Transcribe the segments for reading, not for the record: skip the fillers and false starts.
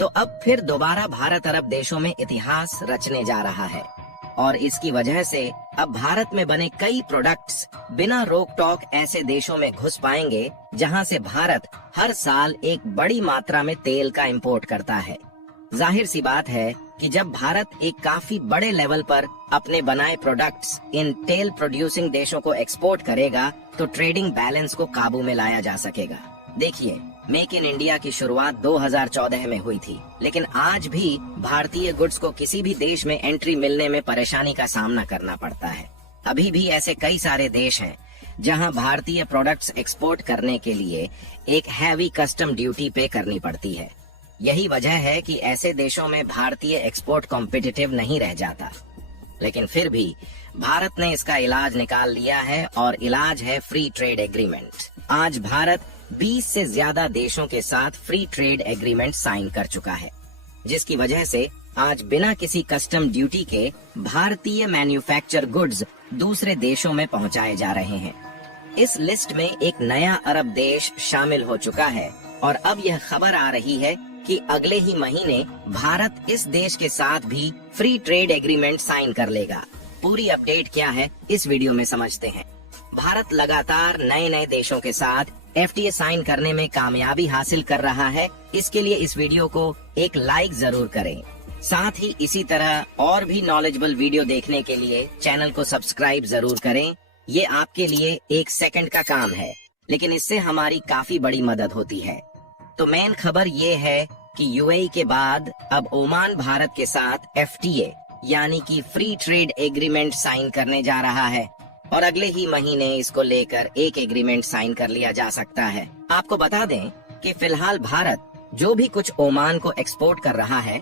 तो अब फिर दोबारा भारत अरब देशों में इतिहास रचने जा रहा है और इसकी वजह से अब भारत में बने कई प्रोडक्ट्स बिना रोक टोक ऐसे देशों में घुस पाएंगे जहां से भारत हर साल एक बड़ी मात्रा में तेल का इंपोर्ट करता है। जाहिर सी बात है कि जब भारत एक काफी बड़े लेवल पर अपने बनाए प्रोडक्ट्स इन तेल प्रोड्यूसिंग देशों को एक्सपोर्ट करेगा तो ट्रेडिंग बैलेंस को काबू में लाया जा सकेगा। देखिए, मेक इन इंडिया की शुरुआत 2014 में हुई थी, लेकिन आज भी भारतीय गुड्स को किसी भी देश में एंट्री मिलने में परेशानी का सामना करना पड़ता है। अभी भी ऐसे कई सारे देश हैं जहां भारतीय प्रोडक्ट्स एक्सपोर्ट करने के लिए एक हैवी कस्टम ड्यूटी पे करनी पड़ती है। यही वजह है कि ऐसे देशों में भारतीय एक्सपोर्ट कॉम्पिटिटिव नहीं रह जाता, लेकिन फिर भी भारत ने इसका इलाज निकाल लिया है और इलाज है फ्री ट्रेड एग्रीमेंट। आज भारत 20 से ज्यादा देशों के साथ फ्री ट्रेड एग्रीमेंट साइन कर चुका है, जिसकी वजह से आज बिना किसी कस्टम ड्यूटी के भारतीय मैन्युफैक्चर गुड्स दूसरे देशों में पहुंचाए जा रहे हैं। इस लिस्ट में एक नया अरब देश शामिल हो चुका है और अब यह खबर आ रही है कि अगले ही महीने भारत इस देश के साथ भी फ्री ट्रेड एग्रीमेंट साइन कर लेगा। पूरी अपडेट क्या है इस वीडियो में समझते हैं। भारत लगातार नए नए देशों के साथ FTA साइन करने में कामयाबी हासिल कर रहा है। इसके लिए इस वीडियो को एक लाइक जरूर करें। साथ ही इसी तरह और भी नॉलेजेबल वीडियो देखने के लिए चैनल को सब्सक्राइब जरूर करें। ये आपके लिए 1 सेकंड का काम है, लेकिन इससे हमारी काफी बड़ी मदद होती है। तो मेन खबर ये है कि UAE के बाद अब ओमान भारत के साथ FTA यानी कि फ्री ट्रेड एग्रीमेंट साइन करने जा रहा है और अगले ही महीने इसको लेकर एक एग्रीमेंट साइन कर लिया जा सकता है। आपको बता दें कि फिलहाल भारत जो भी कुछ ओमान को एक्सपोर्ट कर रहा है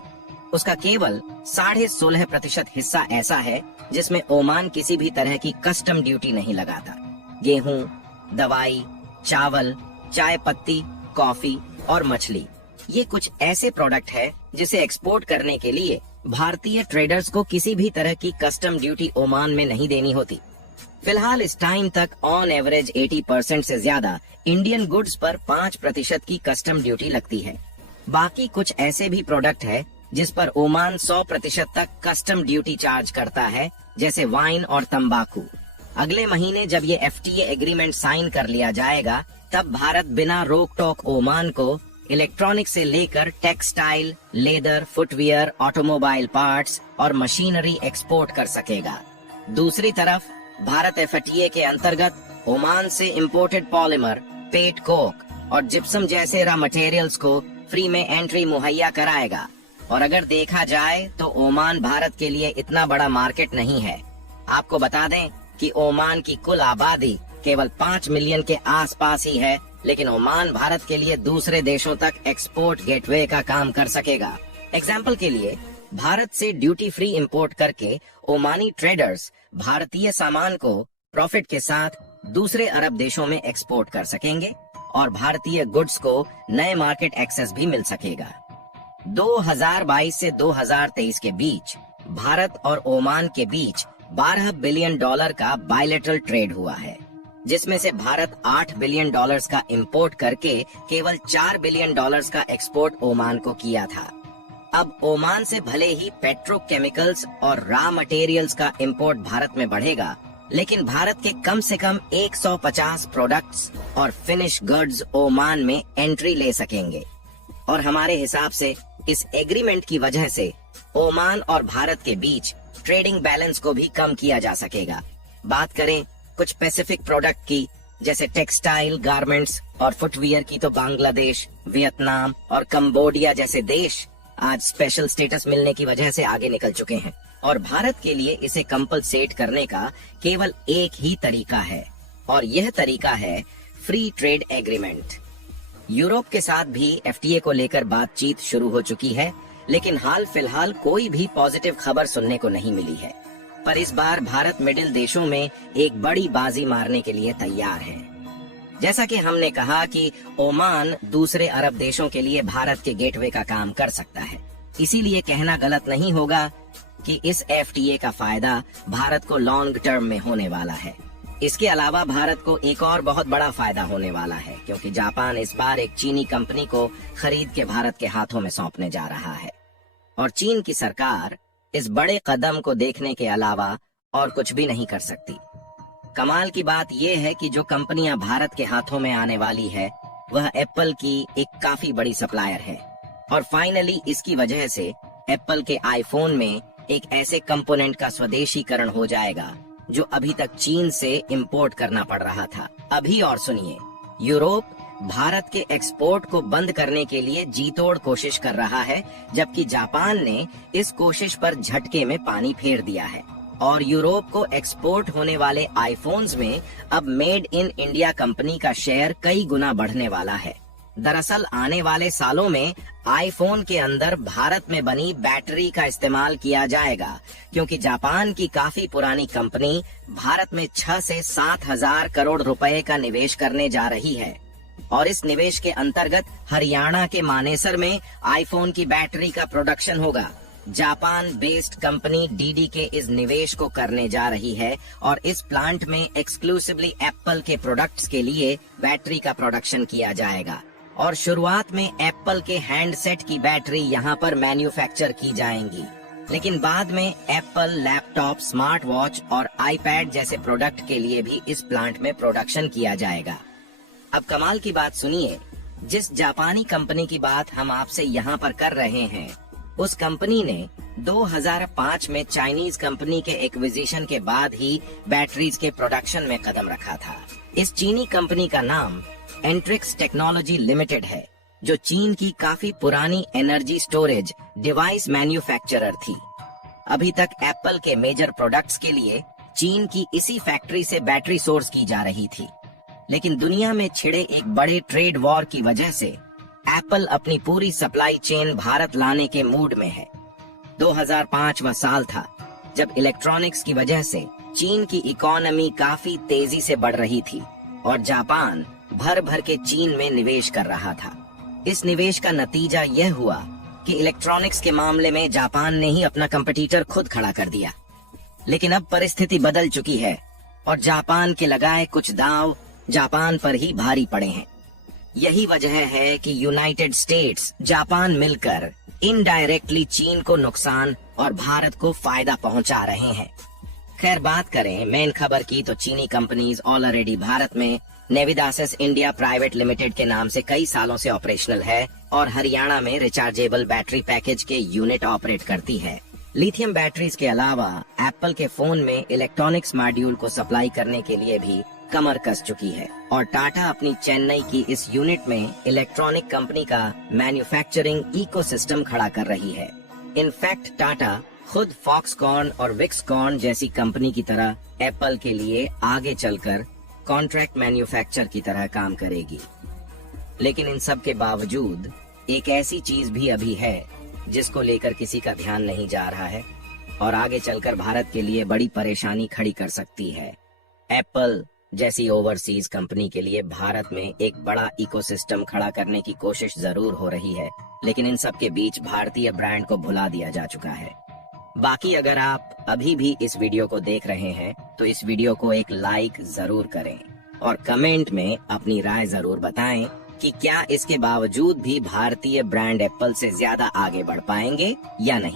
उसका केवल 16.5% हिस्सा ऐसा है जिसमें ओमान किसी भी तरह की कस्टम ड्यूटी नहीं लगाता। गेहूं, दवाई, चावल, चाय पत्ती, कॉफी और मछली, ये कुछ ऐसे प्रोडक्ट है जिसे एक्सपोर्ट करने के लिए भारतीय ट्रेडर्स को किसी भी तरह की कस्टम ड्यूटी ओमान में नहीं देनी होती। फिलहाल इस टाइम तक ऑन एवरेज 80% से ज्यादा इंडियन गुड्स पर 5% की कस्टम ड्यूटी लगती है। बाकी कुछ ऐसे भी प्रोडक्ट है जिस पर ओमान 100% तक कस्टम ड्यूटी चार्ज करता है, जैसे वाइन और तंबाकू। अगले महीने जब ये FTA एग्रीमेंट साइन कर लिया जाएगा तब भारत बिना रोक टोक ओमान को इलेक्ट्रॉनिक से लेकर textile, leather, footwear, automobile parts और मशीनरी एक्सपोर्ट कर सकेगा। दूसरी तरफ भारत FTA के अंतर्गत ओमान से इंपोर्टेड पॉलीमर, पेट कोक और जिप्सम जैसे रॉ मटेरियल्स को फ्री में एंट्री मुहैया कराएगा। और अगर देखा जाए तो ओमान भारत के लिए इतना बड़ा मार्केट नहीं है। आपको बता दें कि ओमान की कुल आबादी केवल 5 मिलियन के आसपास ही है, लेकिन ओमान भारत के लिए दूसरे देशों तक एक्सपोर्ट गेटवे का काम कर सकेगा। एग्जाम्पल के लिए भारत से ड्यूटी फ्री इंपोर्ट करके ओमानी ट्रेडर्स भारतीय सामान को प्रॉफिट के साथ दूसरे अरब देशों में एक्सपोर्ट कर सकेंगे और भारतीय गुड्स को नए मार्केट एक्सेस भी मिल सकेगा। 2022 से 2023 के बीच भारत और ओमान के बीच $12 बिलियन का बायलैटरल ट्रेड हुआ है, जिसमें से भारत $8 बिलियन का इंपोर्ट करके केवल $4 बिलियन का एक्सपोर्ट ओमान को किया था। अब ओमान से भले ही पेट्रोकेमिकल्स और रॉ मटेरियल्स का इंपोर्ट भारत में बढ़ेगा, लेकिन भारत के कम से कम 150 प्रोडक्ट्स और फिनिश गुड्स ओमान में एंट्री ले सकेंगे। और हमारे हिसाब से इस एग्रीमेंट की वजह से ओमान और भारत के बीच ट्रेडिंग बैलेंस को भी कम किया जा सकेगा। बात करें कुछ स्पेसिफिक प्रोडक्ट की, जैसे टेक्सटाइल, गारमेंट्स और फुटवियर की, तो बांग्लादेश, वियतनाम और कंबोडिया जैसे देश आज स्पेशल स्टेटस मिलने की वजह से आगे निकल चुके हैं और भारत के लिए इसे कंपलसेट करने का केवल एक ही तरीका है और यह तरीका है फ्री ट्रेड एग्रीमेंट। यूरोप के साथ भी FTA को लेकर बातचीत शुरू हो चुकी है, लेकिन हाल फिलहाल कोई भी पॉजिटिव खबर सुनने को नहीं मिली है। पर इस बार भारत मिडिल देशों में एक बड़ी बाजी मारने के लिए तैयार है। जैसा कि हमने कहा कि ओमान दूसरे अरब देशों के लिए भारत के गेटवे का काम कर सकता है, इसीलिए कहना गलत नहीं होगा कि इस FTA का फायदा भारत को लॉन्ग टर्म में होने वाला है। इसके अलावा भारत को एक और बहुत बड़ा फायदा होने वाला है, क्योंकि जापान इस बार एक चीनी कंपनी को खरीद के भारत के हाथों में सौंपने जा रहा है। और चीन की सरकार इस बड़े कदम को देखने के अलावा और कुछ भी नहीं कर सकती। कमाल की बात यह है कि जो कंपनियां भारत के हाथों में आने वाली है वह एप्पल की एक काफी बड़ी सप्लायर है। और फाइनली इसकी वजह से एप्पल के आईफोन में एक ऐसे कंपोनेंट का स्वदेशीकरण हो जाएगा जो अभी तक चीन से इंपोर्ट करना पड़ रहा था। अभी और सुनिए, यूरोप भारत के एक्सपोर्ट को बंद करने के लिए जी तोड़ कोशिश कर रहा है, जबकि जापान ने इस कोशिश पर झटके में पानी फेर दिया है। और यूरोप को एक्सपोर्ट होने वाले आईफोन्स में अब मेड इन इंडिया कंपनी का शेयर कई गुना बढ़ने वाला है। दरअसल आने वाले सालों में आईफोन के अंदर भारत में बनी बैटरी का इस्तेमाल किया जाएगा, क्योंकि जापान की काफी पुरानी कंपनी भारत में 6 से 7 हजार करोड़ रुपए का निवेश करने जा रही है। और इस निवेश के अंतर्गत हरियाणा के मानेसर में आईफोन की बैटरी का प्रोडक्शन होगा। जापान बेस्ड कंपनी डीडी के इस निवेश को करने जा रही है और इस प्लांट में एक्सक्लूसिवली एप्पल के प्रोडक्ट्स के लिए बैटरी का प्रोडक्शन किया जाएगा। और शुरुआत में एप्पल के हैंडसेट की बैटरी यहाँ पर मैन्युफैक्चर की जाएंगी, लेकिन बाद में एप्पल लैपटॉप, स्मार्ट वॉच और आईपैड जैसे प्रोडक्ट के लिए भी इस प्लांट में प्रोडक्शन किया जाएगा। अब कमाल की बात सुनिए, जिस जापानी कंपनी की बात हम आपसे यहाँ पर कर रहे हैं, उस कंपनी ने 2005 में चाइनीज कंपनी के एक्विजिशन के बाद ही बैटरीज के प्रोडक्शन में कदम रखा था। इस चीनी कंपनी का नाम एंट्रिक्स टेक्नोलॉजी लिमिटेड है, जो चीन की काफी पुरानी एनर्जी स्टोरेज डिवाइस मैन्युफैक्चरर थी। अभी तक एप्पल के मेजर प्रोडक्ट्स के लिए चीन की इसी फैक्ट्री से बैटरी सोर्स की जा रही थी, लेकिन दुनिया में छिड़े एक बड़े ट्रेड वॉर की वजह से एप्पल अपनी पूरी सप्लाई चेन भारत लाने के मूड में है। 2005 वह साल था जब इलेक्ट्रॉनिक्स की वजह से चीन की इकोनॉमी काफी तेजी से बढ़ रही थी और जापान भर भर के चीन में निवेश कर रहा था। इस निवेश का नतीजा यह हुआ कि इलेक्ट्रॉनिक्स के मामले में जापान ने ही अपना कंपटीटर खुद खड़ा कर दिया। लेकिन अब परिस्थिति बदल चुकी है और जापान के लगाए कुछ दांव जापान पर ही भारी पड़े हैं। यही वजह है कि यूनाइटेड स्टेट्स, जापान मिलकर इनडायरेक्टली चीन को नुकसान और भारत को फायदा पहुंचा रहे हैं। खैर, बात करें मेन खबर की तो चीनी कंपनीज ऑलरेडी भारत में नेविदासिस इंडिया प्राइवेट लिमिटेड के नाम से कई सालों से ऑपरेशनल है और हरियाणा में रिचार्जेबल बैटरी पैकेज के यूनिट ऑपरेट करती है। लिथियम बैटरीज के अलावा एप्पल के फोन में इलेक्ट्रॉनिक्स मॉड्यूल को सप्लाई करने के लिए भी कमर कस चुकी है और टाटा अपनी चेन्नई की इस यूनिट में इलेक्ट्रॉनिक कंपनी का मैन्युफैक्चरिंग इकोसिस्टम खड़ा कर रही है। इनफैक्ट टाटा खुद फॉक्सकॉन और विक्सकॉन जैसी कंपनी की तरह एप्पल के लिए आगे चलकर कॉन्ट्रैक्ट मैन्युफैक्चर की तरह काम करेगी। लेकिन इन सब के बावजूद एक ऐसी चीज भी अभी है जिसको लेकर किसी का ध्यान नहीं जा रहा है और आगे चलकर भारत के लिए बड़ी परेशानी खड़ी कर सकती है। एप्पल जैसी ओवरसीज कंपनी के लिए भारत में एक बड़ा इकोसिस्टम खड़ा करने की कोशिश जरूर हो रही है, लेकिन इन सब के बीच भारतीय ब्रांड को भुला दिया जा चुका है। बाकी अगर आप अभी भी इस वीडियो को देख रहे हैं तो इस वीडियो को एक लाइक जरूर करें और कमेंट में अपनी राय जरूर बताएं कि क्या इसके बावजूद भी भारतीय ब्रांड एप्पल से ज्यादा आगे बढ़ पाएंगे या नहीं।